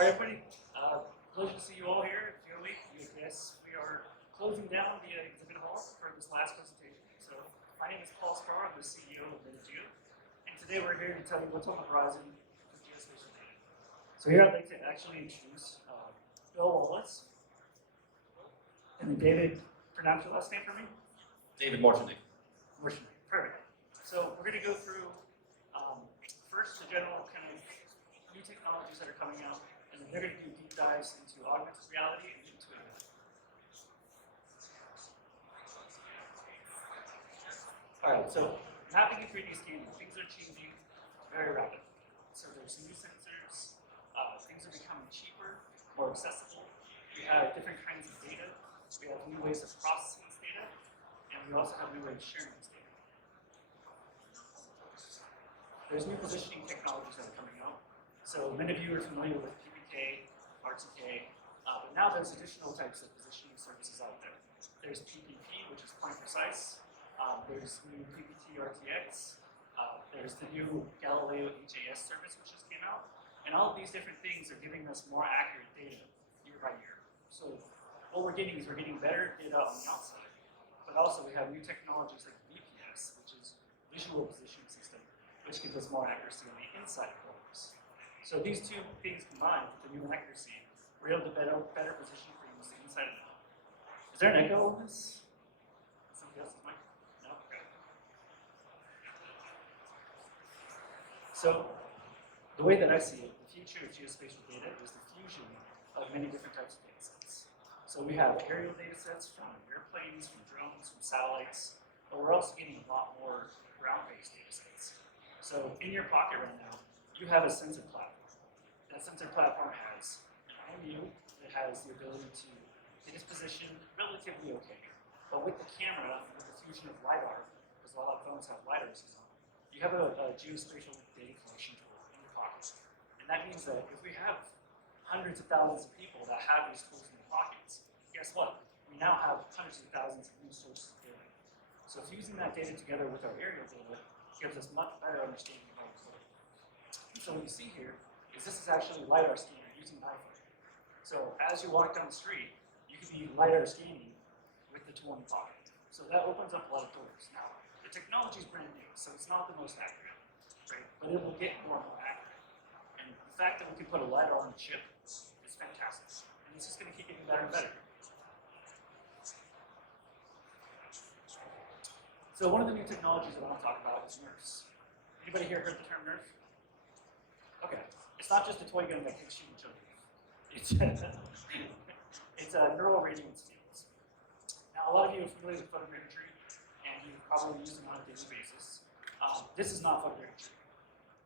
All right, everybody. Pleasure to see you all here at GeoWeek. Yes, we are closing down the exhibit hall for this last presentation. So, my name is Paul Spaur. I'm the CEO of METAGEO, and today we're here to tell you what's on the horizon for geospatial data. So here I'd like to actually introduce Bill Wallace. And then David, pronounce your last name for me? David Morczinek. Morczinek, perfect. So we're going to go through first the general kind of new technologies that are coming out, and then they're going to do deep dives into augmented reality and into AI. All right, so mapping and 3D scanning, things are changing very rapidly. So there's new sensors, things are becoming cheaper, more accessible. We have different kinds of data. We have new ways of processing this data, and we also have new ways of sharing this data. There's new positioning technologies that are coming out. So many of you are familiar with PPK, RTK, but now there's additional types of positioning services out there. There's PPP, which is point precise. There's new PPT RTX. There's the new Galileo HAS service, which just came out. And all of these different things are giving us more accurate data year by year. So what we're getting is we're getting better data on the outside, but also we have new technologies like VPS, which is visual positioning system, which gives us more accuracy on the inside of borders. So these two things combined with the new accuracy, we're able to better position things inside of the home. Is there an echo on this? Somebody else's mic? No? Okay. So the way that I see it, the future of geospatial data is the fusion of many different types of data sets. So we have aerial data sets from airplanes, from drones, from satellites, but we're also getting a lot more ground-based data sets. So in your pocket right now, you have a sensor platform. That sensor platform has an IMU that has the ability to get its position relatively okay. But with the camera, with the fusion of LiDAR, because a lot of phones have LiDAR systems on, you have a geospatial data collection tool in your pocket. And that means that if we have hundreds of thousands of people that have these tools in their pockets, guess what? We now have hundreds of thousands of new sources of data. So fusing that data together with our aerial data gives us much better understanding of our code. So what you see here is this is actually a LiDAR scanner using iPhone. So as you walk down the street, you can be LiDAR scanning with the tool in your pocket. So that opens up a lot of doors. Now, the technology is brand new, so it's not the most accurate, right? But it will get more and more accurate. And the fact that we can put a LiDAR on a chip is fantastic. And it's just going to keep getting better and better. So one of the new technologies I want to talk about is NERFs. Anybody here heard the term NERF? Okay. It's not just a toy gun that kicks you in children. It's a neural radiance fields. Now, a lot of you are familiar with photogrammetry, and you probably use them on a daily basis. This is not photogrammetry.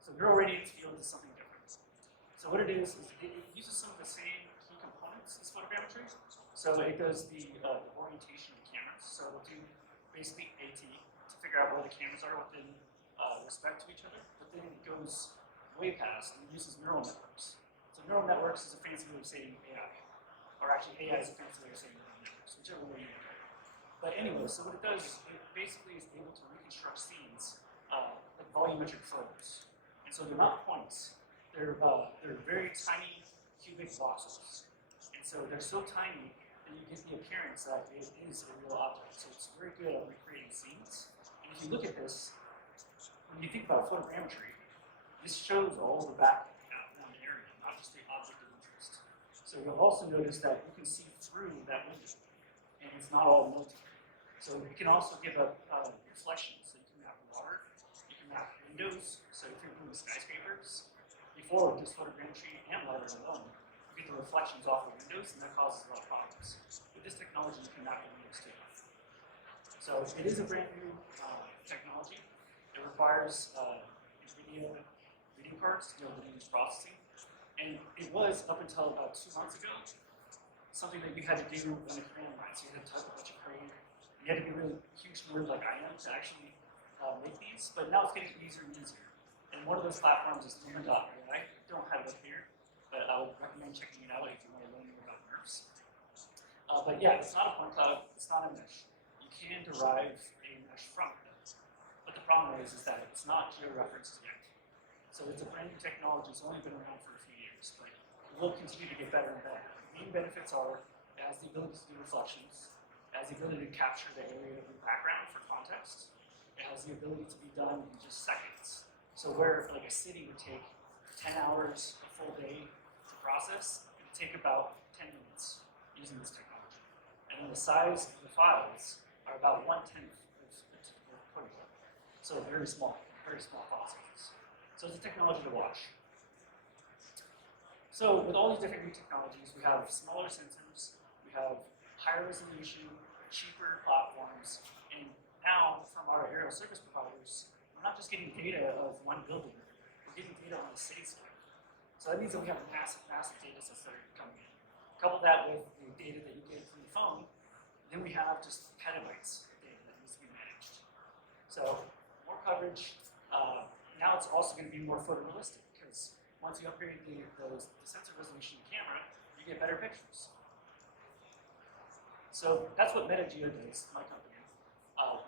So neural radiance fields is something different. So what it is it uses some of the same key components as photogrammetry. So it does the orientation of cameras. So it'll do basically AT to figure out where the cameras are within respect to each other, but then it goes way past and uses neural networks. So neural networks is a fancy way of saying AI, or actually AI is a fancy way of saying neural networks, whichever way you look at it. But anyway, so what it does is it basically is able to reconstruct scenes like volumetric photos. And so they're not points, they're very tiny cubic voxels. And so they're so tiny that you get the appearance that it is a real object. So it's very good at recreating scenes. And if you look at this, when you think about photogrammetry, this shows all the background around the area, not just the object of interest. So you'll also notice that you can see through that window, and it's not all melting. So you can also give a reflection. So you can map water, you can map windows. So if you're moving skyscrapers, before with just photogrammetry and LiDAR alone, you get the reflections off the windows, and that causes a lot of problems. With this technology, you can map the windows too. So it is a brand new technology. It requires video cards to do the image processing. And it was, up until about 2 months ago, something that you had to do on a command line. So you had to type a bunch of code. You had to be a really huge nerd like I am to actually make these. But now it's getting easier and easier. And one of those platforms is Lumen.ai. I don't have it up here, but I would recommend checking it out if you want to learn more about NERFs. But yeah, it's not a point cloud. It's not a mesh. You can derive a mesh from it. But the problem is that it's not georeferenced yet. So it's a brand new technology. It's only been around for a few years, but will continue to get better and better. The main benefits are it has the ability to do reflections, it has the ability to capture the area of the background for context, it has the ability to be done in just seconds. So where like a city would take 10 hours, a full day to process, it would take about 10 minutes using this technology. And then the size of the files are about 1/10 of the typical protocol. So very small file sizes. So it's a technology to watch. So with all these different new technologies, we have smaller sensors, we have higher resolution, cheaper platforms, and now from our aerial service providers, we're not just getting data of one building, we're getting data on the city scale. So that means that we have massive data sets that are coming in. Couple that with the data that you get from your phone, then we have just petabytes of data that needs to be managed. So more coverage. Now it's also going to be more photorealistic because once you upgrade the sensor resolution camera, you get better pictures. So that's what METAGEO does, my company.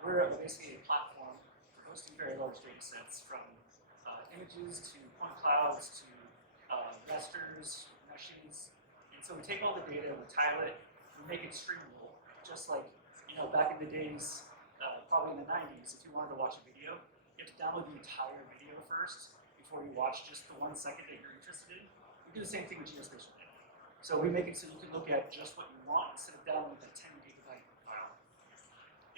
We're basically a platform for hosting very large data sets from images to point clouds to rasters, meshes. And so we take all the data, we tile it, we make it streamable, just like back in the days, probably in the 90s, if you wanted to watch a video, you have to download the entire video first before you watch just the 1 second that you're interested in. We do the same thing with geospatial data. So we make it so you can look at just what you want instead of downloading that 10 gigabyte file.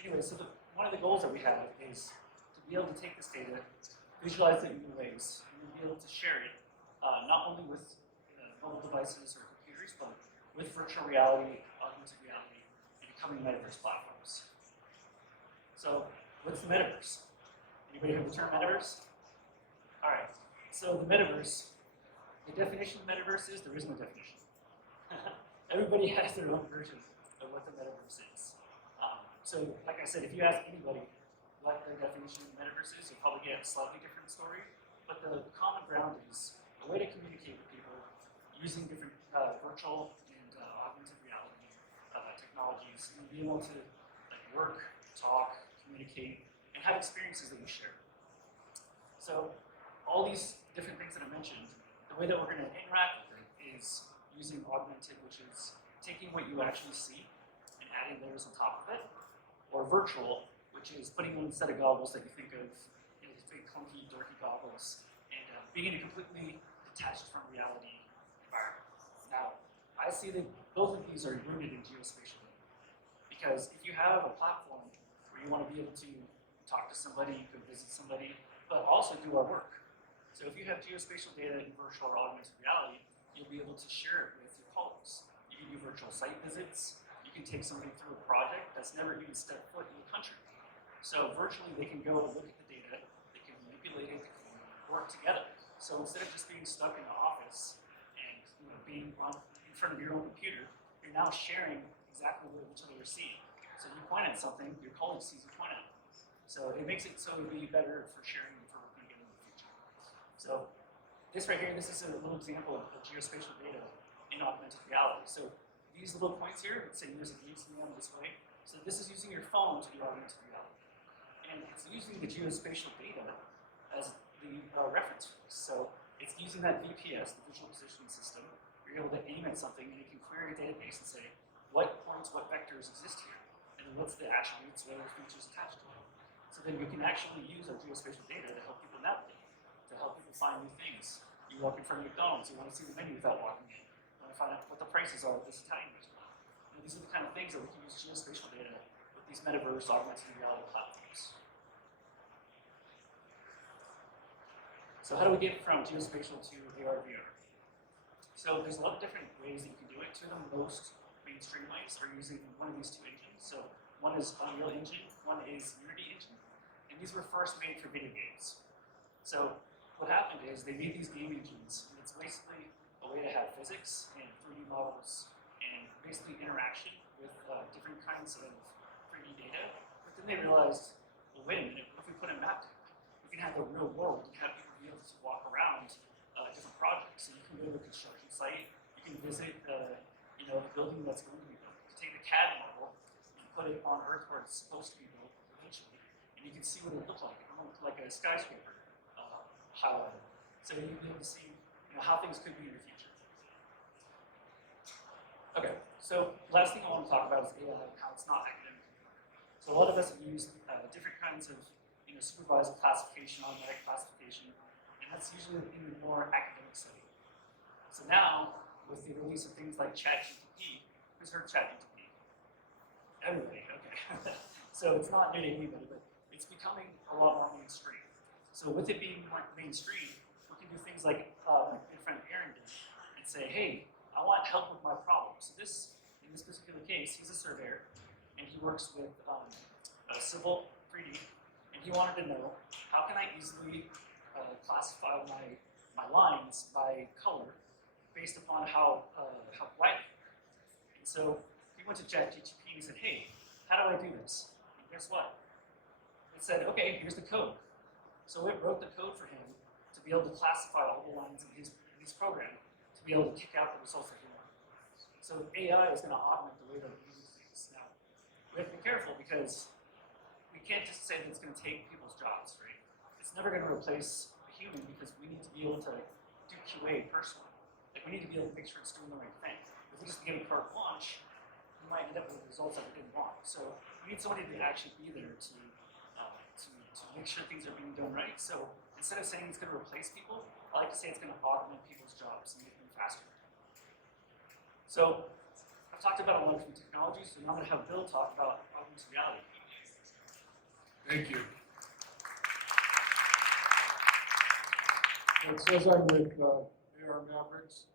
Anyway, so one of the goals that we have is to be able to take this data, visualize it in new ways, and be able to share it not only with mobile devices or computers, but with virtual reality, augmented reality, and becoming Metaverse platforms. So what's the Metaverse? Anybody heard the term Metaverse? All right, so the Metaverse, the definition of Metaverse is there is no definition. Everybody has their own version of what the Metaverse is. So like I said, if you ask anybody what their definition of the Metaverse is, you'll probably get a slightly different story, but the common ground is a way to communicate with people using different virtual and augmented reality technologies and be able to work, talk, communicate, and have experiences that you share. So all these different things that I mentioned, the way that we're going to interact with it is using augmented, which is taking what you actually see and adding layers on top of it, or virtual, which is putting on a set of goggles that you think of, these big clunky, dorky goggles, and being in a completely detached from reality environment. Now, I see that both of these are rooted in geospatial data, because if you have a platform where you want to be able to talk to somebody, you can visit somebody, but also do our work. So if you have geospatial data in virtual or augmented reality, you'll be able to share it with your colleagues. You can do virtual site visits. You can take somebody through a project that's never even stepped foot in the country. So virtually they can go and look at the data, they can manipulate it, they can work together. So instead of just being stuck in the office and being in front of your own computer, you're now sharing exactly what each other are seeing. So you point at something, your colleague sees you point at it. So it makes it so it would be better for sharing and for working together in the future. So this right here, this is a little example of geospatial data in augmented reality. So these little points here, let's say there's a using them this way. So this is using your phone to do augmented reality. And it's using the geospatial data as the reference. So it's using that VPS, the visual positioning system. You're able to aim at something and you can query a database and say, what points, what vectors exist here? And then what's the attributes, what are the features attached to it? So then you can actually use our geospatial data to help people navigate, to help people find new things. You walk in front of McDonald's, you want to see the menu without walking in. You want to find out what the prices are at this Italian restaurant. These are the kind of things that we can use geospatial data with these metaverse augmented reality platforms. So how do we get from geospatial to AR VR? So there's a lot of different ways that you can do it. Two of the most mainstream ways are using one of these two engines. So one is Unreal Engine, one is Unity Engine. And these were first made for video games. So what happened is they made these game engines, and it's basically a way to have physics and 3D models and basically interaction with different kinds of 3D data. But then they realized, well, wait a minute, what if we put a map? We can have the real world and have people be able to walk around different projects. So you can go to a construction site, you can visit the building that's going to be built. You take the CAD model and put it on Earth where it's supposed to be built eventually, and you can see what it looks like. It looks like a skyscraper highlighted. So you'll be able to see how things could be in the future. So last thing I want to talk about is AI and how it's not academic anymore. So a lot of us have used different kinds of supervised classification, automatic classification, and that's usually in the more academic setting. So now, with the release of things like ChatGPT, who's heard ChatGPT? Everybody, okay. So it's not new to anybody, but it's becoming a lot more mainstream. So with it being more mainstream, we can do things like my good friend Aaron did, and say, hey, I want help with my problem. So in this particular case, he's a surveyor, and he works with civil 3D, and he wanted to know, how can I easily classify my lines by color based upon how black they are. And so he went to ChatGPT and said, hey, how do I do this? And guess what? It said, okay, here's the code. So it wrote the code for him to be able to classify all the lines in his program to be able to kick out the results that he wanted. So AI is going to augment the way that we do things. Now, we have to be careful because we can't just say that it's going to take people's jobs, right? It's never going to replace a human because we need to be able to do QA personally. Like, we need to be able to make sure it's doing the right thing. If we just give it carte blanche, we might end up with results that we didn't want. So we need somebody to actually be there to make sure things are being done right. So instead of saying it's going to replace people, I like to say it's going to augment people's jobs and make them faster. So I've talked about a lot of different technologies, so now I'm going to have Bill talk about augmented reality. Thank you. It says I'm with AR Mavericks.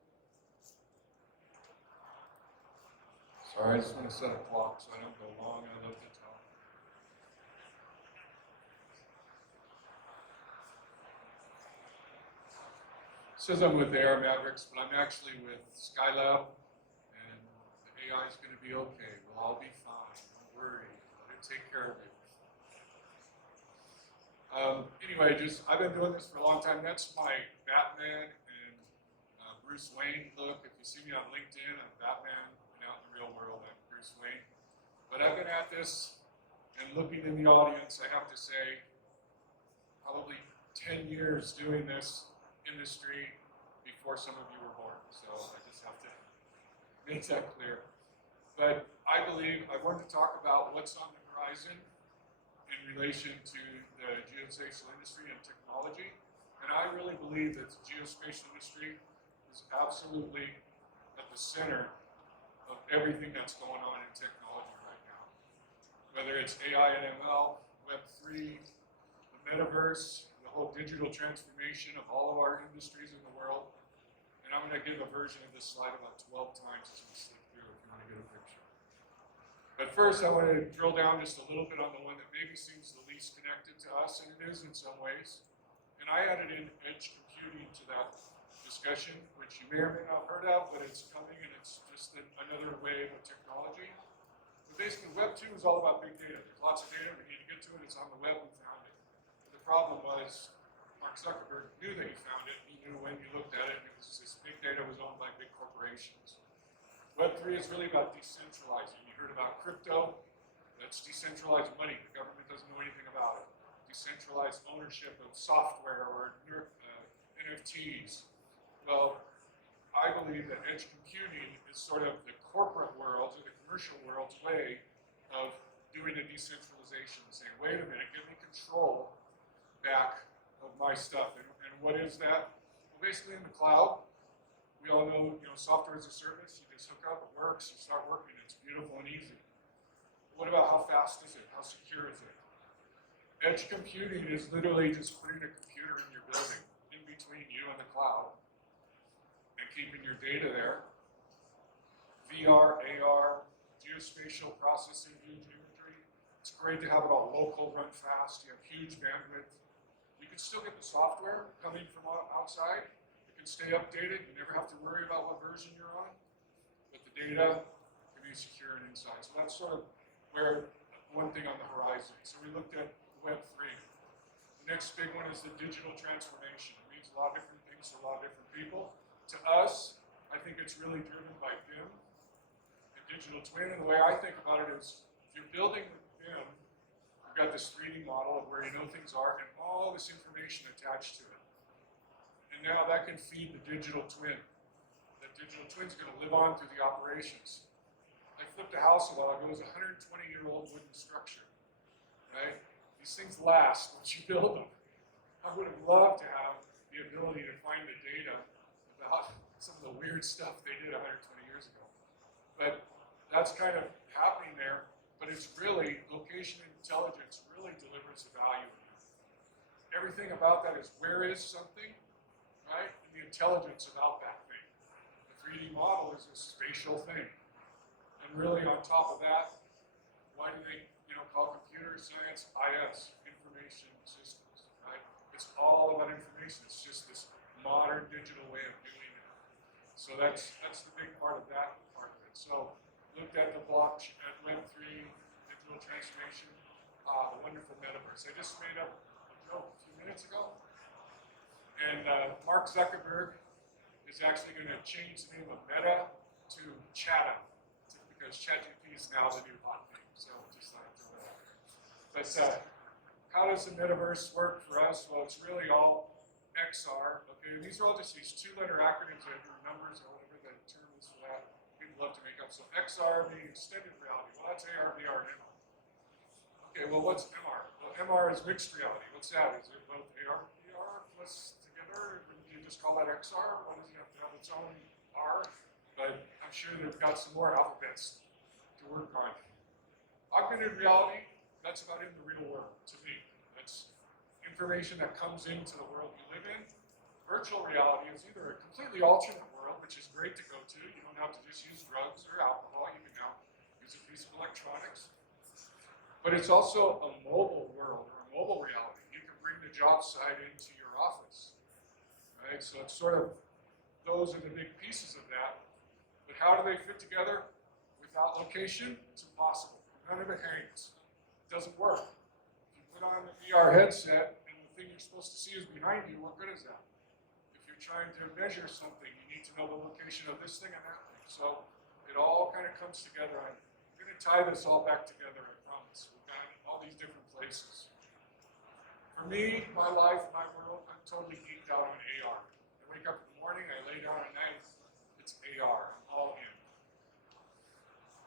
Sorry, I just want to set a clock so I don't go long. I love to talk. It says I'm with AR Mavericks, but I'm actually with Skylab, and the AI is going to be okay. We'll all be fine. Don't worry. Let it take care of it. Anyway, I've been doing this for a long time. That's my Batman and Bruce Wayne look. If you see me on LinkedIn, I'm Batman, and out in the real world, I'm Bruce Wayne. But I've been at this, and looking in the audience, I have to say, probably 10 years doing this industry before some of you were born. So I just have to make that clear. But I believe I wanted to talk about what's on the horizon in relation to the geospatial industry and technology. And I really believe that the geospatial industry is absolutely at the center of everything that's going on in technology right now. Whether it's AI and ML, Web3, the Metaverse, the whole digital transformation of all of our industries in the world. And I'm going to give a version of this slide about 12 times as we slip through if you want to get a picture. But first, I want to drill down just a little bit on the one that maybe seems the least connected to us, and it is in some ways. And I added in edge computing to that discussion, which you may or may not have heard of, but it's coming, and it's just another wave of technology. But basically, Web 2 is all about big data. There's lots of data. We need to get to it. It's on the web. We found it. But the problem was Mark Zuckerberg knew that he found it. He knew when he looked at it, because this big data was owned by big corporations. Web 3 is really about decentralizing. You heard about crypto. That's decentralized money. The government doesn't know anything about it. Decentralized ownership of software or NFTs. Well, I believe that edge computing is sort of the corporate world's or the commercial world's way of doing a decentralization, saying, wait a minute, give me control back of my stuff. And what is that? Well, basically in the cloud, we all know, software as a service. You just hook up, it works, you start working, it's beautiful and easy. What about how fast is it? How secure is it? Edge computing is literally just putting a computer in your building, in between you and the cloud, and keeping your data there. VR, AR, geospatial processing, huge imagery. It's great to have it all local, run fast, you have huge bandwidth. You can still get the software coming from outside. Stay updated, you never have to worry about what version you're on, but the data can be secure and inside. So that's sort of where one thing on the horizon. So we looked at Web3. The next big one is the digital transformation. It means a lot of different things to a lot of different people. To us, I think it's really driven by BIM and digital twin. And the way I think about it is, if you're building with BIM, you've got this 3D model of where you know things are and all this information attached to it. And now that can feed the digital twin. That digital twin is going to live on through the operations. I flipped a house a while ago. It was a 120-year-old wooden structure, right? These things last once you build them. I would have loved to have the ability to find the data about some of the weird stuff they did 120 years ago. But that's kind of happening there. But it's really, location intelligence really delivers the value. Everything about that is where is something, right? And the intelligence about that thing. The 3D model is a spatial thing. And really on top of that, why do they call computer science IS, information systems, right? It's all about information. It's just this modern digital way of doing it. So that's the big part of that part of it. So looked at the blockchain, at Web3, digital transformation, the wonderful metaverse. I just made up a joke a few minutes ago. And Mark Zuckerberg is actually going to change the name of Meta to Chatham, because ChatGPT is now the new hot thing. So just like throw it out there. But how does the metaverse work for us? Well, it's really all XR. Okay, and these are all just these two-letter acronyms that are numbers or whatever the term is for that. People love to make up. So XR being extended reality. Well, that's AR, VR, and MR. Okay, well, what's MR? Well, MR is mixed reality. What's that? Is it both AR, VR plus together? Do you just call that XR? Why does it have to have its own R? But I'm sure they've got some more alphabets to work on. Augmented reality, that's about in the real world, to me. That's information that comes into the world you live in. Virtual reality is either a completely alternate world, which is great to go to. You don't have to just use drugs or alcohol. You can now use a piece of electronics. But it's also a mobile world, or a mobile reality. You can bring the job site into your office. Right? So it's sort of, those are the big pieces of that. But how do they fit together? Without location, it's impossible. None of it hangs. It doesn't work. If you put on the VR headset and the thing you're supposed to see is behind you, what good is that? If you're trying to measure something, you need to know the location of this thing and that thing. So it all kind of comes together. I'm going to tie this all back together, I promise. We've got all these different places. For me, my life, my world, I'm totally geeked out on AR. I wake up in the morning, I lay down at night, it's AR. I'm all in.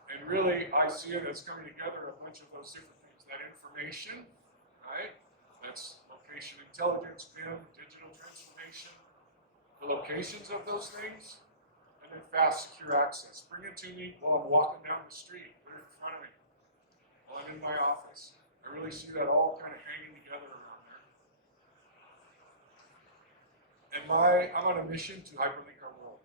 And really, I see it as coming together a bunch of those different things. That information, right? That's location intelligence, BIM, digital transformation, the locations of those things, and then fast, secure access. Bring it to me while I'm walking down the street, put it in front of me, while I'm in my office. I really see that all kind of hanging together around there. And I'm on a mission to hyperlink our world.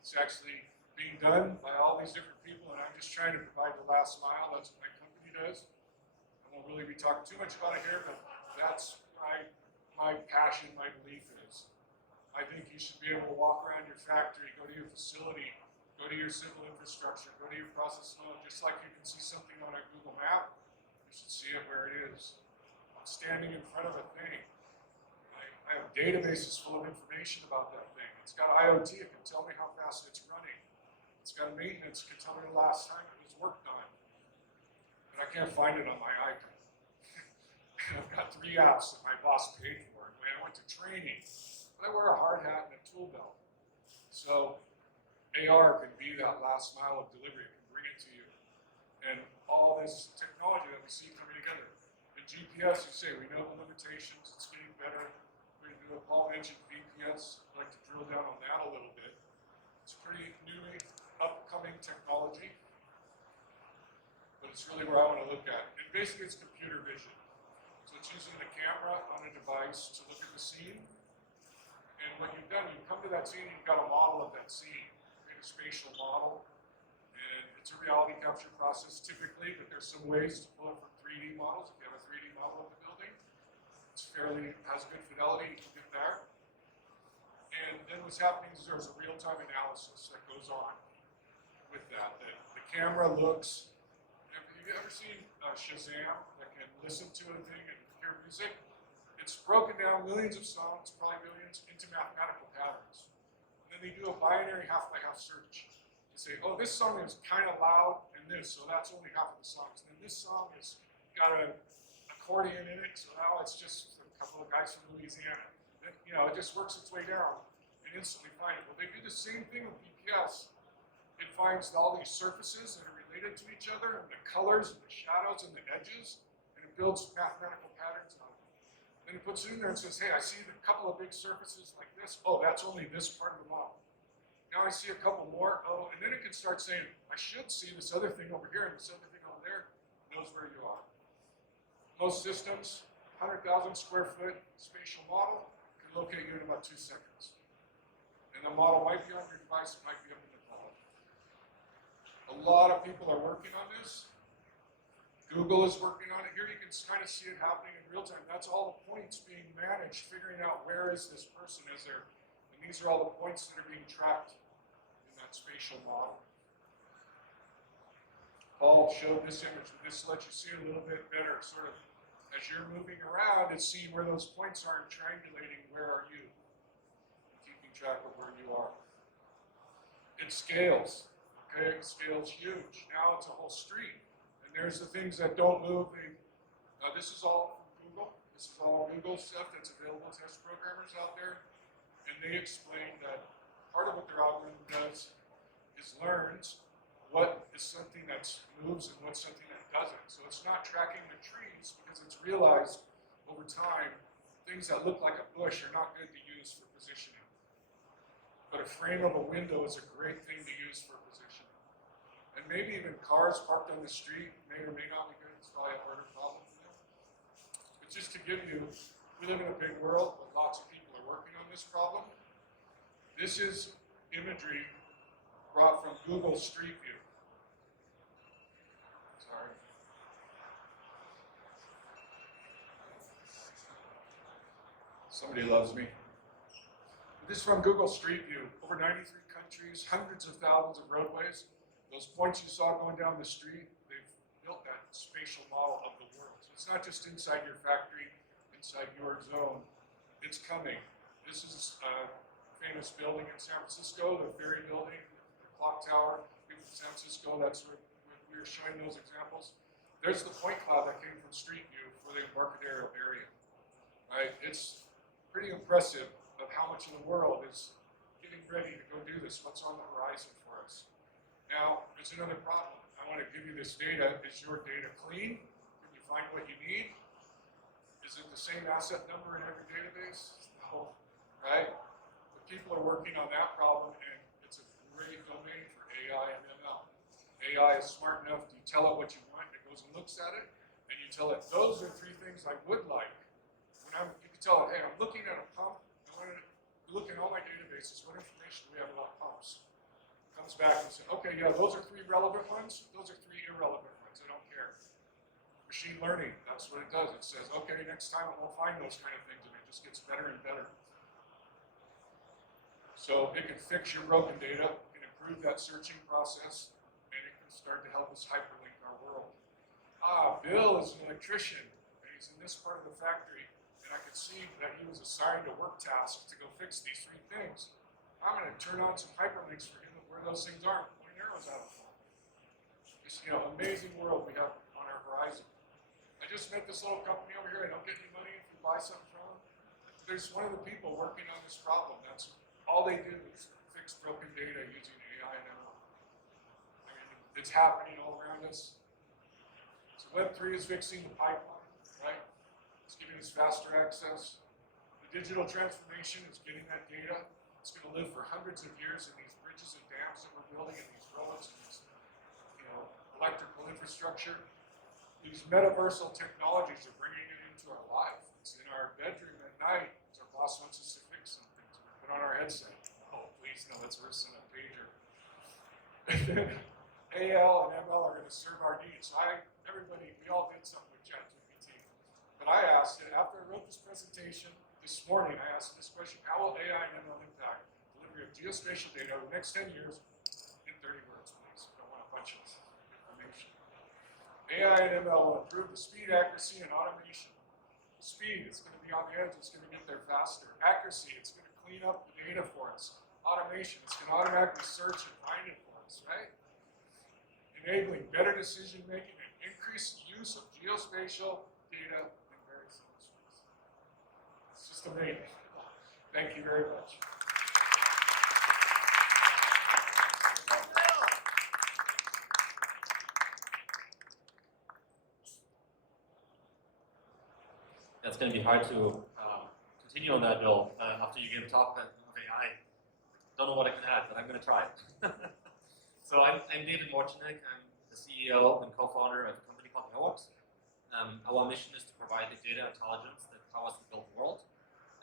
It's actually being done by all these different people, and I'm just trying to provide the last mile. That's what my company does. I won't really be talking too much about it here, but that's my passion, my belief is. I think you should be able to walk around your factory, go to your facility, go to your civil infrastructure, go to your process node, just like you can see something on a Google map, you should see it where it is. I'm standing in front of a thing. I have databases full of information about that thing. It's got IoT, it can tell me how fast it's running. It's got maintenance, it can tell me the last time it was worked on. But I can't find it on my iPad. I've got 3 apps that my boss paid for. And when I went to training, I wear a hard hat and a tool belt. So AR can be that last mile of delivery. It can bring it to you. And all this technology that we see coming together. The GPS, you say, we know the limitations, it's getting better. We're going to do a Paul mentioned VPS. I'd like to drill down on that a little bit. It's pretty new, upcoming technology, but it's really where I want to look at. And basically it's computer vision. So it's using the camera on a device to look at the scene. And what you've done, you come to that scene and you've got a model of that scene. You get a spatial model. And it's a reality capture process typically, but there's some ways to pull it from 3D models. If you have a 3D model of the building, it's has good fidelity, you can get there. And then what's happening is there's a real-time analysis that goes on with that. The camera looks, have you ever seen Shazam that can listen to a thing and hear music? It's broken down millions of songs, probably millions, into mathematical patterns. And then they do a binary half-by-half search. They say, oh, this song is kind of loud and this, so that's only half of the songs. And then this song has got an accordion in it, so now it's just a couple of guys from Louisiana. And, it just works its way down instantly find it. Well, they do the same thing with GPS. It finds all these surfaces that are related to each other, and the colors and the shadows and the edges, and it builds mathematical patterns out of it. Then it puts it in there and says, hey, I see a couple of big surfaces like this. Oh, that's only this part of the model. Now I see a couple more. Oh, and then it can start saying, I should see this other thing over here and this other thing over there. It knows where you are. Most systems, 100,000 square foot spatial model, can locate you in about 2 seconds. And the model might be on your device, it might be up in the cloud. A lot of people are working on this. Google is working on it. Here you can kind of see it happening in real time. That's all the points being managed, figuring out where is this person, is there, and these are all the points that are being tracked in that spatial model. Paul showed this image, but this lets you see it a little bit better, sort of as you're moving around, it's seeing where those points are and triangulating where are you, keeping track of where you are. It scales, okay? It scales huge. Now it's a whole street. And there's the things that don't move. This is all from Google. This is all Google stuff that's available to test programmers out there. And they explain that part of what their algorithm does is learns what is something that moves and what's something that doesn't. So it's not tracking the trees because it's realized over time things that look like a bush are not good to use for positioning. But a frame of a window is a great thing to use for positioning. And maybe even cars parked on the street may or may not be good. It's probably a harder problem for them. But just to give you, we live in a big world, but lots of people are working on this problem. This is imagery brought from Google Street View. Sorry. Somebody loves me. This is from Google Street View. Over 93 countries, hundreds of thousands of roadways. Those points you saw going down the street, they've built that spatial model of the world. So it's not just inside your factory, inside your zone. It's coming. This is a famous building in San Francisco, the Ferry Building, the clock tower. People in San Francisco, that's where we were showing those examples. There's the point cloud that came from Street View for the Embarcadero area. Right? It's pretty impressive of how much of the world is getting ready to go do this. What's on the horizon for us? Now, there's another problem. I want to give you this data. Is your data clean? Can you find what you need? Is it the same asset number in every database? No, right? But people are working on that problem, and it's a great domain for AI and ML. AI is smart enough, you tell it what you want, it goes and looks at it, and you tell it, those are 3 things I would like. You can tell it, hey, I'm looking at a pump, I want to look in all my databases, what information do we have about pumps? Comes back and says, okay, yeah, those are 3 relevant ones, those are 3 irrelevant ones, I don't care. Machine learning, that's what it does. It says, okay, next time I won't find those kind of things, and it just gets better and better. So it can fix your broken data, it can improve that searching process, and it can start to help us hyperlink our world. Bill is an electrician, and he's in this part of the factory, and I could see that he was assigned a work task to go fix these 3 things. I'm going to turn on some hyperlinks for him of where those things are, point arrows out of them. This amazing world we have on our horizon. I just met this little company over here. I don't get any money if you buy something from them. There's one of the people working on this problem. That's all they do is fix broken data using AI and ML. I mean, it's happening all around us. So Web3 is fixing the pipeline, right? It's giving us faster access. The digital transformation is getting that data. It's going to live for hundreds of years in these bridges and dams that we're building, and these roads and these, electrical infrastructure. These metaversal technologies are bringing it into our life. It's in our bedroom at night. Our boss wants us to fix something. So we put on our headset. Oh, please, no, that's worse than a pager. AL and ML are going to serve our needs. We all did something with ChatGPT. But I asked it, after I wrote this presentation this morning, I asked this question, how will AI and ML impact delivery of geospatial data over the next 10 years in 30 words, please. I don't want a bunch of information. AI and ML will improve the speed, accuracy, and automation. Speed, it's going to be on the edge, it's going to get there faster. Accuracy, it's going to clean up the data for us. Automation, it's going to automatically search and find it for us, right? Enabling better decision making and increased use of geospatial data in various industries. It's just amazing. Thank you very much. it's going to be hard to continue on that, Bill, after you gave a talk of AI. Don't know what I can add, but I'm going to try. So I'm David Morczinek. I'm the CEO and co-founder of a company called AirWorks. Our mission is to provide the data intelligence that powers the built world.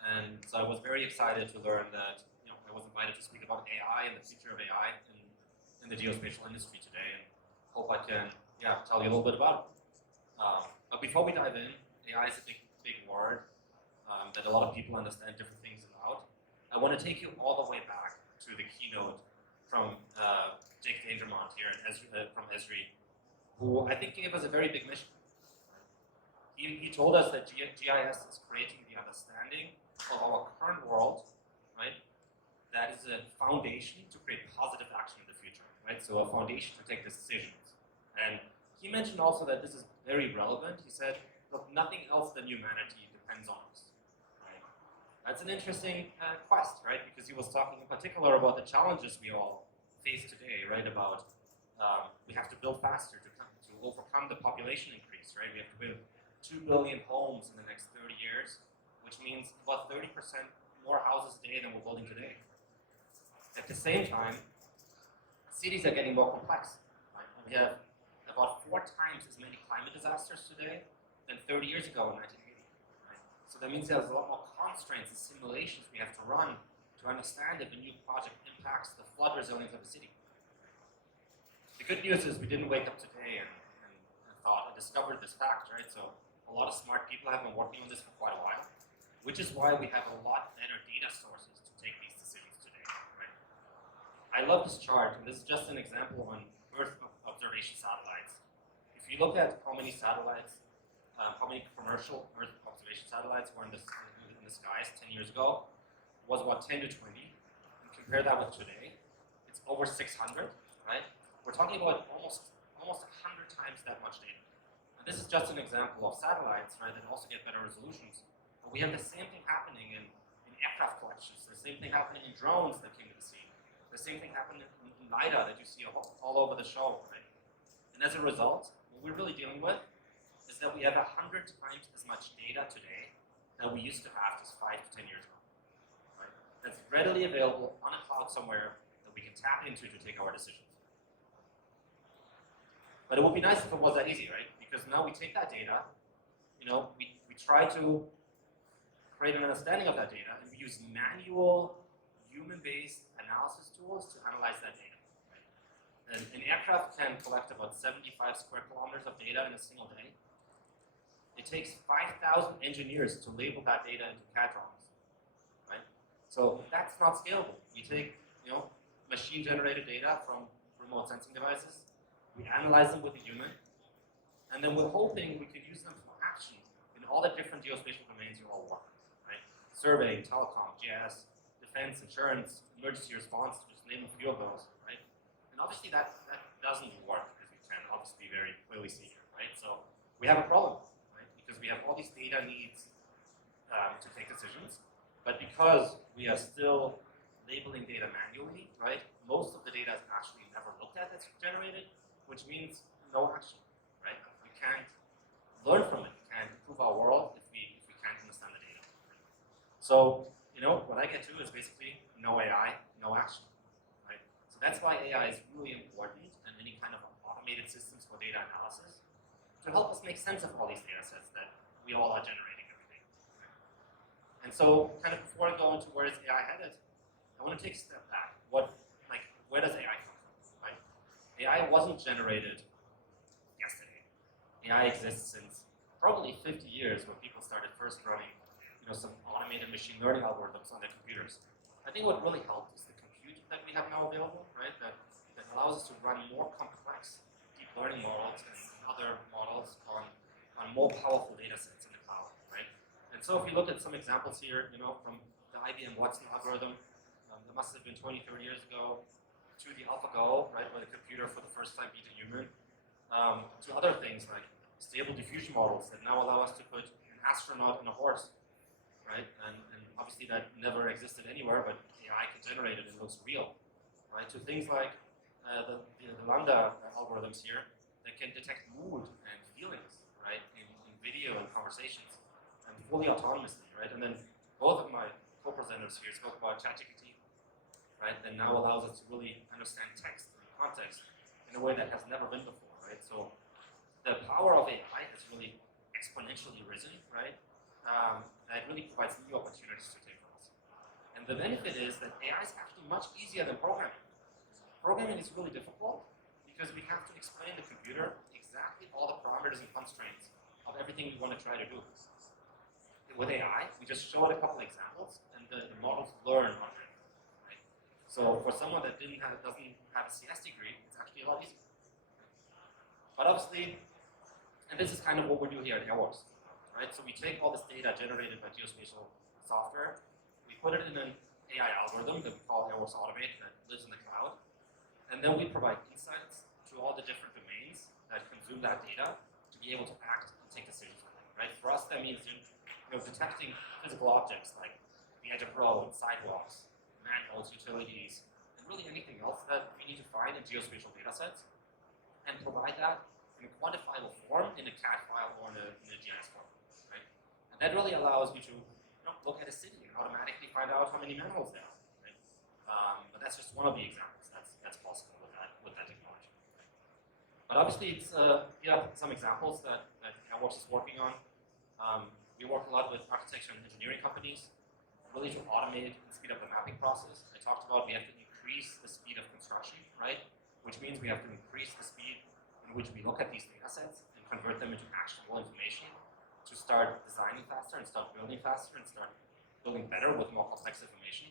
And so I was very excited to learn that I was invited to speak about AI and the future of AI in the geospatial industry today, and hope I can tell you a little bit about it. But before we dive in, AI is a big word that a lot of people understand different things about. I want to take you all the way back to the keynote from Jake Dangermont here from Esri, who I think gave us a very big mission. He told us that GIS is creating the understanding of our current world, right? That is a foundation to create positive action in the future, right? So a foundation to take decisions. And he mentioned also that this is very relevant. He said, look, nothing else than humanity depends on us, right? That's an interesting quest, right? Because he was talking in particular about the challenges we all face today, right? About we have to build faster to overcome the population increase, right? We have to build 2 billion homes in the next 30 years, which means about 30% more houses a day than we're building today. At the same time, cities are getting more complex. Right? We have about 4 times as many climate disasters today than 30 years ago in 1980. Right? So that means there's a lot more constraints and simulations we have to run to understand if a new project impacts the flood resilience of a city. The good news is we didn't wake up today and thought and discovered this fact, right? So a lot of smart people have been working on this for quite a while, which is why we have a lot better data sources to take these decisions today, right? I love this chart, and this is just an example on Earth observation satellites. If you look at how many satellites, how many commercial Earth observation satellites were in the skies 10 years ago, it was about 10 to 20. And compare that with today, it's over 600, right? We're talking about almost 100 times that much data. And this is just an example of satellites, right, that also get better resolutions. But we have the same thing happening in aircraft collections, the same thing happening in drones that came to the scene, the same thing happening in LiDAR that you see all over the show, right? And as a result, what we're really dealing with is that we have 100 times as much data today that we used to have just 5 to 10 years ago, right? That's readily available on a cloud somewhere that we can tap into to take our decisions. But it would be nice if it was that easy, right? Because now we take that data, we try to create an understanding of that data, and we use manual, human-based analysis tools to analyze that data. Right? And an aircraft can collect about 75 square kilometers of data in a single day. It takes 5,000 engineers to label that data into CAD drawings, right? So that's not scalable. We take, machine-generated data from remote sensing devices, we analyze them with a human, and then we're hoping we can use them for action in all the different geospatial domains you all work in, right? Surveying, telecom, GIS, defense, insurance, emergency response, to just name a few of those, right? And obviously that doesn't work, as we can obviously very clearly see here, right? So we have a problem, right? Because we have all these data needs to take decisions, but because we are still labeling data manually, right? Most of the data is actually never looked at that's generated, which means no action, right? We can't learn from it. We can't improve our world if we can't understand the data. So, what I get to is basically no AI, no action, right? So that's why AI is really important and any kind of automated systems for data analysis to help us make sense of all these data sets that we all are generating every day. And so, kind of before I go into where is AI headed, I want to take a step back. Where does AI come from, right? AI wasn't generated yesterday. AI exists since probably 50 years when people started first running, some automated machine learning algorithms on their computers. I think what really helped is the compute that we have now available, right? That allows us to run more complex deep learning models and other models on more powerful data sets in the cloud, right? And so if you look at some examples here, from the IBM Watson algorithm, that must have been 20, 30 years ago, to the AlphaGo, right, where the computer for the first time beat a human, to other things like stable diffusion models that now allow us to put an astronaut on a horse, right? And obviously that never existed anywhere, but AI can generate it and it looks real, right? To things like the Lambda algorithms here that can detect mood and feelings, right, in video and conversations. And fully autonomously, right? And then both of my co-presenters here spoke about ChatGPT, right? That now allows us to really understand text and context in a way that has never been before, right? So the power of AI has really exponentially risen, right? And it really provides new opportunities to take for us. And the benefit is that AI is actually much easier than programming. Programming is really difficult because we have to explain to the computer exactly all the parameters and constraints of everything we want to try to do. With AI, we just show it a couple examples, and the models learn on it. Right? So for someone that doesn't have a CS degree, it's actually a lot easier. But obviously, and this is kind of what we do here at AirWorks, right? So we take all this data generated by geospatial software, we put it in an AI algorithm that we call AirWorks Automate that lives in the cloud, and then we provide insights to all the different domains that consume that data to be able to act and take decisions on it, right? For us, that means detecting physical objects like the edge of roads, sidewalks, manholes, utilities, and really anything else that we need to find in geospatial data sets, and provide that in a quantifiable form in a CAD file or in a GIS form, right? And that really allows you to look at a city and automatically find out how many manholes there are, right? But that's just one of the examples that's possible with that technology. Right? But obviously, it's some examples that AirWorks is working on. We work a lot with architecture and engineering companies, really to automate and speed up the mapping process. I talked about we have to increase the speed of construction, right? Which means we have to increase the speed in which we look at these data sets and convert them into actionable information to start designing faster and start building faster and start building better with more complex information.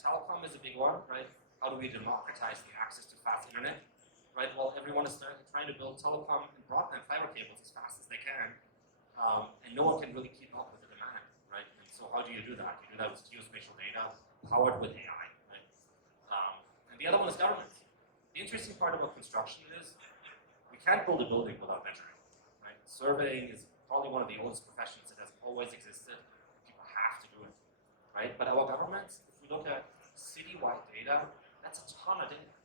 Telecom is a big one, right? How do we democratize the access to fast internet, right? Well, everyone is trying to build telecom and broadband fiber cables as fast as they can, and no one can really keep up with the demand, right? And so how do you do that? You do that with geospatial data powered with AI, right? And the other one is government. The interesting part about construction is we can't build a building without measuring, right? Surveying is probably one of the oldest professions that has always existed. People have to do it, right? But our governments, if we look at citywide data, that's a ton of data.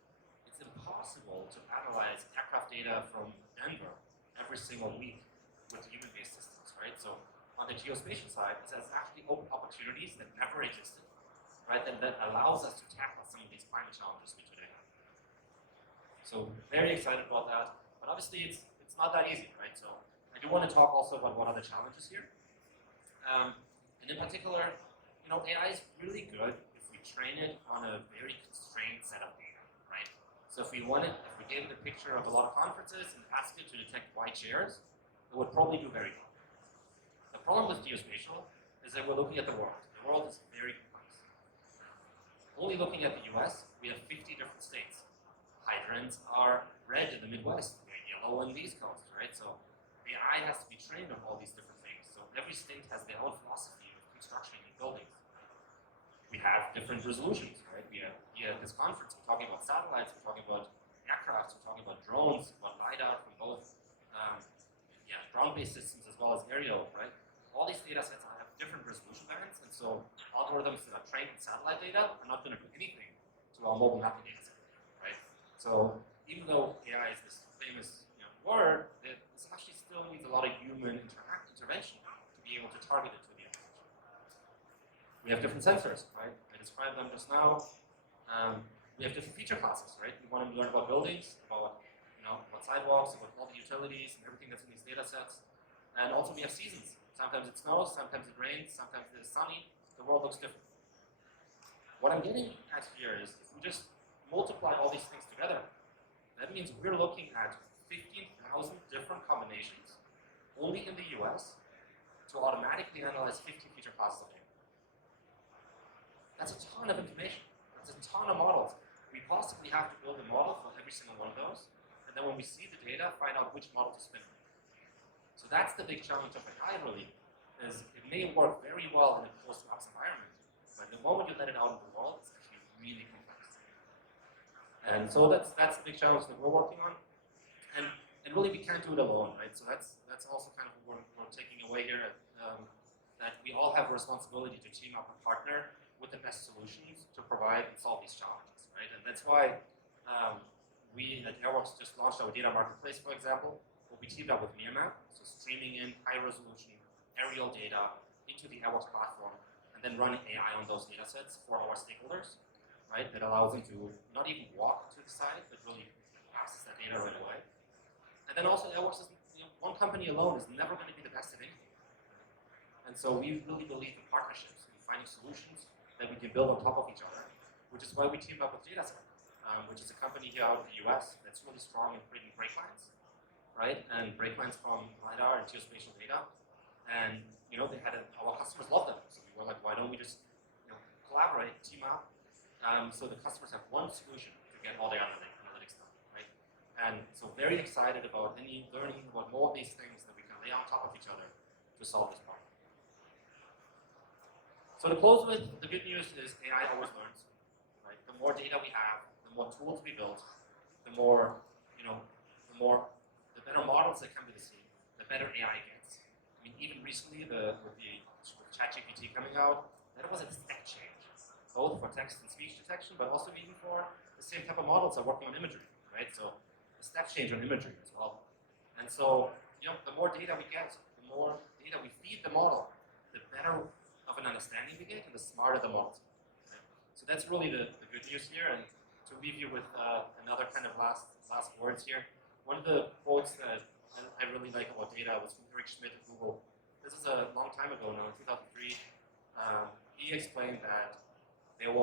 It's impossible to analyze aircraft data from Denver every single week with human-based systems, right? So on the geospatial side, it has actually opened opportunities that never existed, right? And that allows us to tackle some of these climate challenges we today have. So very excited about that, but obviously it's not that easy, right? So I do want to talk also about what are the challenges here. And in particular, AI is really good if we train it on a very constrained set of data, right? So if we gave it a picture of a lot of conferences and asked it to detect white chairs, it would probably do very well. The problem with geospatial is that we're looking at the world. The world is very complex. Only looking at the US, we have 50 different states. Hydrants are red in the Midwest, they're yellow on the East Coast, right? So AI has to be trained on all these different things. So every state has their own philosophy of construction and buildings. We have different resolutions, right? We have here at this conference, we're talking about satellites, we're talking about aircraft, we're talking about drones, about LiDAR from both ground-based systems as well as aerial, right? All these data sets have different resolution bands, and so algorithms that are trained in satellite data are not going to do anything to our mobile mapping data set, right? So even though AI is this famous word, this actually still needs a lot of human intervention to be able to target it to the information. We have different sensors, right? I described them just now. We have different feature classes, right? We want to learn about buildings, about sidewalks, about all the utilities and everything that's in these data sets. And also we have seasons. Sometimes it snows, sometimes it rains, sometimes it is sunny. The world looks different. What I'm getting at here is if we just multiply all these things together, that means we're looking at 15,000 different combinations only in the US to automatically analyze 50 feature classes of data. That's a ton of information. That's a ton of models. We possibly have to build a model for every single one of those. And then when we see the data, find out which model to spin. So that's the big challenge of AI really, is it may work very well in a closed-box environment, but the moment you let it out in the world, it's actually really complex. And so that's the big challenge that we're working on. And really we can't do it alone, right? So that's also kind of what we're taking away here, that we all have a responsibility to team up and partner with the best solutions to provide and solve these challenges, right? And that's why we at AirWorks just launched our data marketplace, for example, where we teamed up with MEMAP, so streaming in high-resolution aerial data into the AirWorks platform and then run AI on those data sets for our stakeholders, right? That allows them to not even walk to the site, but really access that data right away. And then also AirWorks is, one company alone is never going to be the best at anything. And so we really believe in partnerships and finding solutions that we can build on top of each other, which is why we teamed up with DataSet, which is a company here out in the US that's really strong in creating breaklines, right? And breaklines from LiDAR and geospatial data. And our customers love them. So we were like, why don't we just collaborate, team up, so the customers have one solution to get all their analytics done, right? And so very excited about learning about more of these things that we can lay on top of each other to solve this problem. So to close with, the good news is AI always learns, right? The more data we have, the more tools we build, the better models that come to the scene, the better AI gets. I mean, even recently, with ChatGPT coming out, that was a step change, both for text and speech detection, but also even for the same type of models that are working on imagery, right? So a step change on imagery as well. And so, the more data we get, the more data we feed the model, the better of an understanding we get, and the smarter the models get. Right? So that's really the good news here. And to leave you with another kind of last words here, one of the quotes that I really like about data was from Eric Schmidt at Google. This is a long time ago now, in 2003. He explained that if you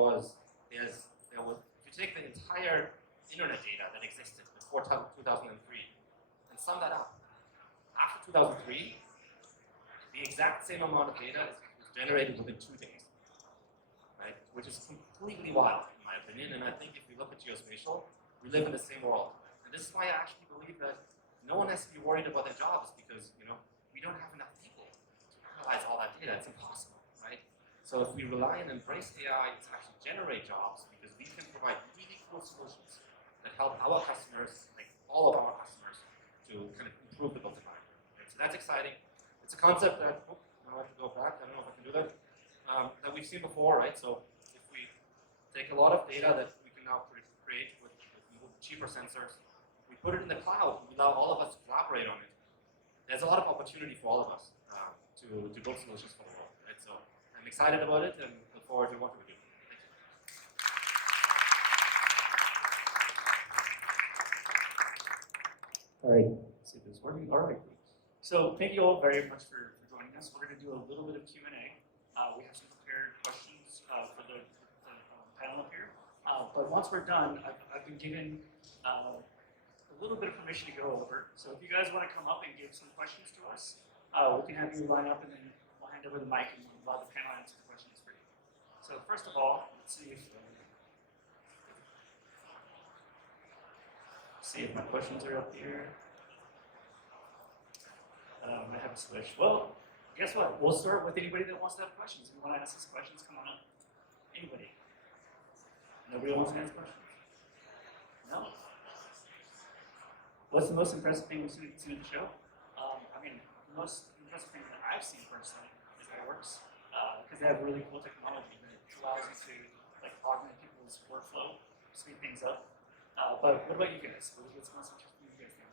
take the entire internet data that existed before 2003 and sum that up, after 2003, the exact same amount of data is generated within 2 days, right? Which is completely wild, in my opinion. And I think if we look at geospatial, we live in the same world. And this is why I actually believe that no one has to be worried about their jobs, because we don't have enough people to analyze all that data. It's impossible, right? So if we rely and embrace AI to actually generate jobs, because we can provide really cool solutions that help our customers, like all of our customers, to kind of improve the built environment. Right? So that's exciting. It's a concept that, now I have to go back, I don't know if I can do that, that we've seen before, right? So if we take a lot of data that we can now create with cheaper sensors, we put it in the cloud, we allow all of us to collaborate on it. There's a lot of opportunity for all of us to build solutions for the world, right? So I'm excited about it and look forward to what we do. Thank you. All right, let's see if this is working. All right. So thank you all very much for joining us. We're going to do a little bit of Q&A. We have some prepared questions for the panel up here. But once we're done, I've been given a little bit of permission to go over. So if you guys want to come up and give some questions to us, we can have you line up, and then we'll hand over the mic and we'll allow the panel to answer the questions for you. So first of all, let's see if my questions are up here. I have a switch. Well, guess what? We'll start with anybody that wants to have questions. If you want to ask us questions, come on up. Anybody? Nobody wants to ask questions? No? What's the most impressive thing we've seen in the show? The most impressive thing that I've seen personally is AirWorks, because they have really cool technology that allows you to augment people's workflow, speed things up. But what about you guys? What's the most interesting you guys think?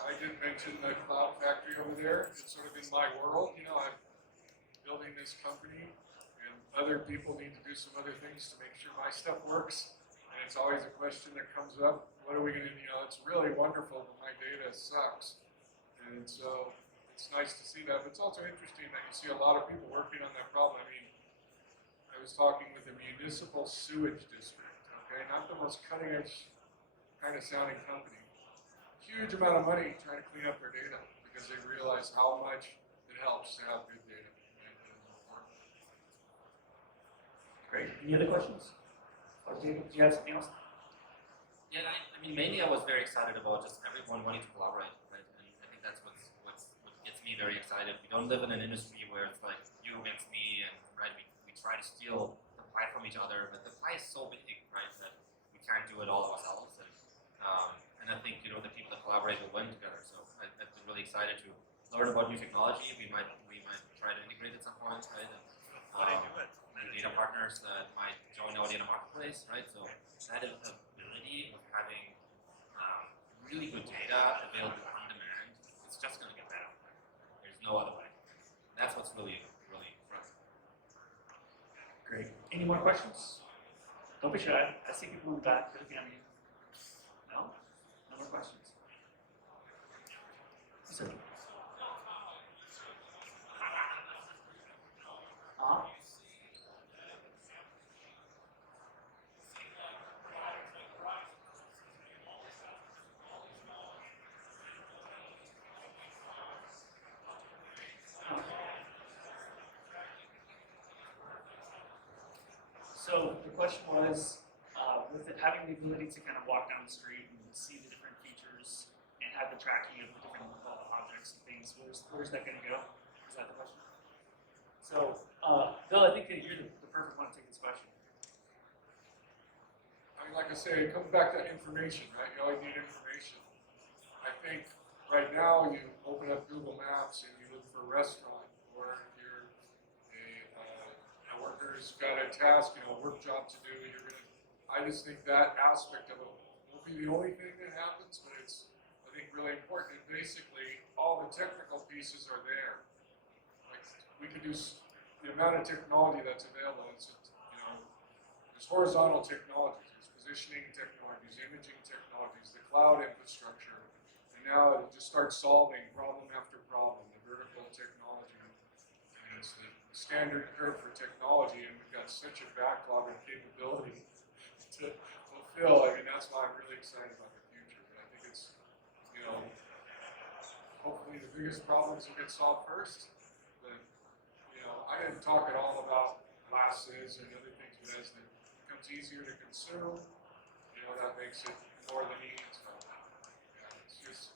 I did mention the cloud factory over there. It's sort of in my world. I'm building this company, and other people need to do some other things to make sure my stuff works. And it's always a question that comes up. What are we going to do? It's really wonderful, but my data sucks. And so it's nice to see that. But it's also interesting that you see a lot of people working on that problem. I was talking with a municipal sewage district, okay? Not the most cutting edge kind of sounding company. Huge amount of money trying to clean up their data because they realize how much it helps to have good data. Great. Any other questions? Or do you have something else? Yeah, mainly I was very excited about just everyone wanting to collaborate, right? And I think that's what gets me very excited. We don't live in an industry where it's like you against me, and right, we try to steal the pie from each other, but the pie is so big, right, that we can't do it all ourselves. And I think the people that collaborate will win together. So I've been really excited to learn about new technology. We might try to integrate at some point, right? And data partners that might join our data marketplace, right? So that ability of having really good data available on demand, it's just going to get better. There's no other way. more questions? Don't be shy. I see people in the back looking at me. No? No more questions? Yes, sir. Uh-huh. So the question was, with it having the ability to kind of walk down the street and see the different features and have the tracking of the different objects and things, where's that going to go? Is that the question? So, Bill, I think that you're the perfect one to take this question. I mean, like I say, it comes back to information, right? You always need information. I think right now you open up Google Maps and you look for a restaurant, or you're a worker's got a task, a work job to do. I just think that aspect of it won't be the only thing that happens, but it's, I think, really important. And basically, all the technical pieces are there. Like, we could do the amount of technology that's available. It's, there's horizontal technologies, there's positioning technologies, imaging technologies, the cloud infrastructure, and now it just starts solving problem after problem. The vertical technology is the standard curve for technology, and we've got such a backlog of capability to fulfill. I mean, that's why I'm really excited about the future. But I think it's, hopefully the biggest problems will get solved first. But, I didn't talk at all about glasses and other things, but as it becomes easier to consume, that makes it more than easy. So, it's just,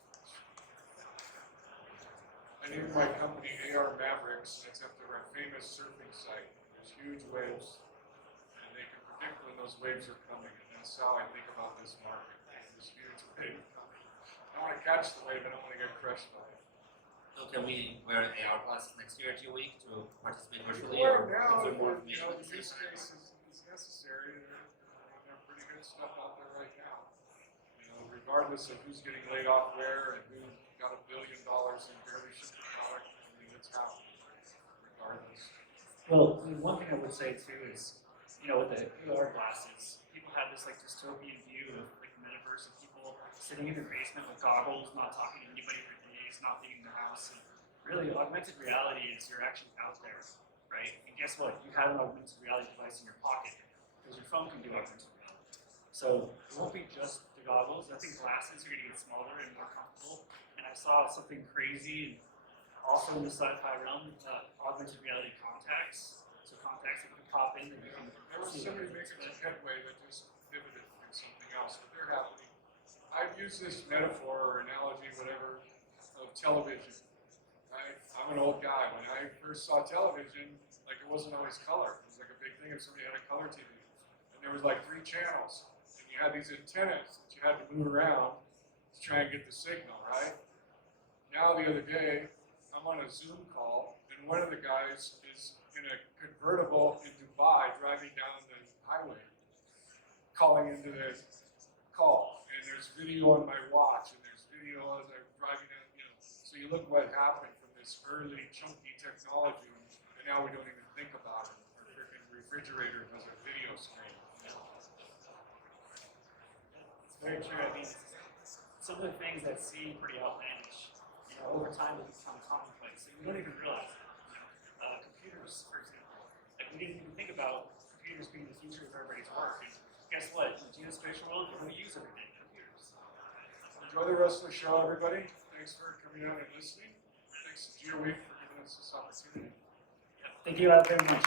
I named my company AR Mavericks. It's after a famous surfing site. There's huge waves. They can predict when those waves are coming, and that's how I think about this market. This huge wave coming. I want to catch the wave, and I want to get crushed by it. So can we wear AR glasses next year at GeoWeek to participate virtually? Well, or now, is there more the information at the use same time? case is necessary. There's pretty good stuff out there right now. Regardless of who's getting laid off where and who got $1 billion in barely shipped product, I mean, it's happening. Regardless. Well, one thing I would say too is, with the AR glasses, people have this like dystopian view of like Metaverse of people sitting in their basement with goggles, not talking to anybody for days, not leaving the house. And really, augmented reality is you're actually out there, right? And guess what? You have an augmented reality device in your pocket because your phone can do augmented reality. So it won't be just the goggles. I think glasses are going to get smaller and more comfortable. And I saw something crazy, also in the sci-fi realm, augmented reality contacts. So contacts that you can pop in and you can. There was somebody making some headway that just pivoted to something else, but they're happening. I've used this metaphor or analogy, whatever, of television. I'm an old guy. When I first saw television, like it wasn't always color. It was like a big thing if somebody had a color TV. And there was like 3 channels. And you had these antennas that you had to move around to try and get the signal, right? Now the other day, I'm on a Zoom call, and one of the guys is in a convertible in Dubai driving down the highway, calling into the call. And there's video on my watch, and there's video as I'm driving down, So you look what happened from this early chunky technology, and now we don't even think about it. Our freaking refrigerator has a video screen. It's very true. I mean, some of the things that seem pretty outlandish, over time will become commonplace. And we don't even realize it. Computers, for example. Like we didn't even think about computers being the future of everybody's work. And guess what? In the geospatial world, we use everything. Computers. Enjoy the rest of the show, everybody. Thanks for coming out and listening. Thanks to GeoWeek for giving us this opportunity. Yeah, thank you very much.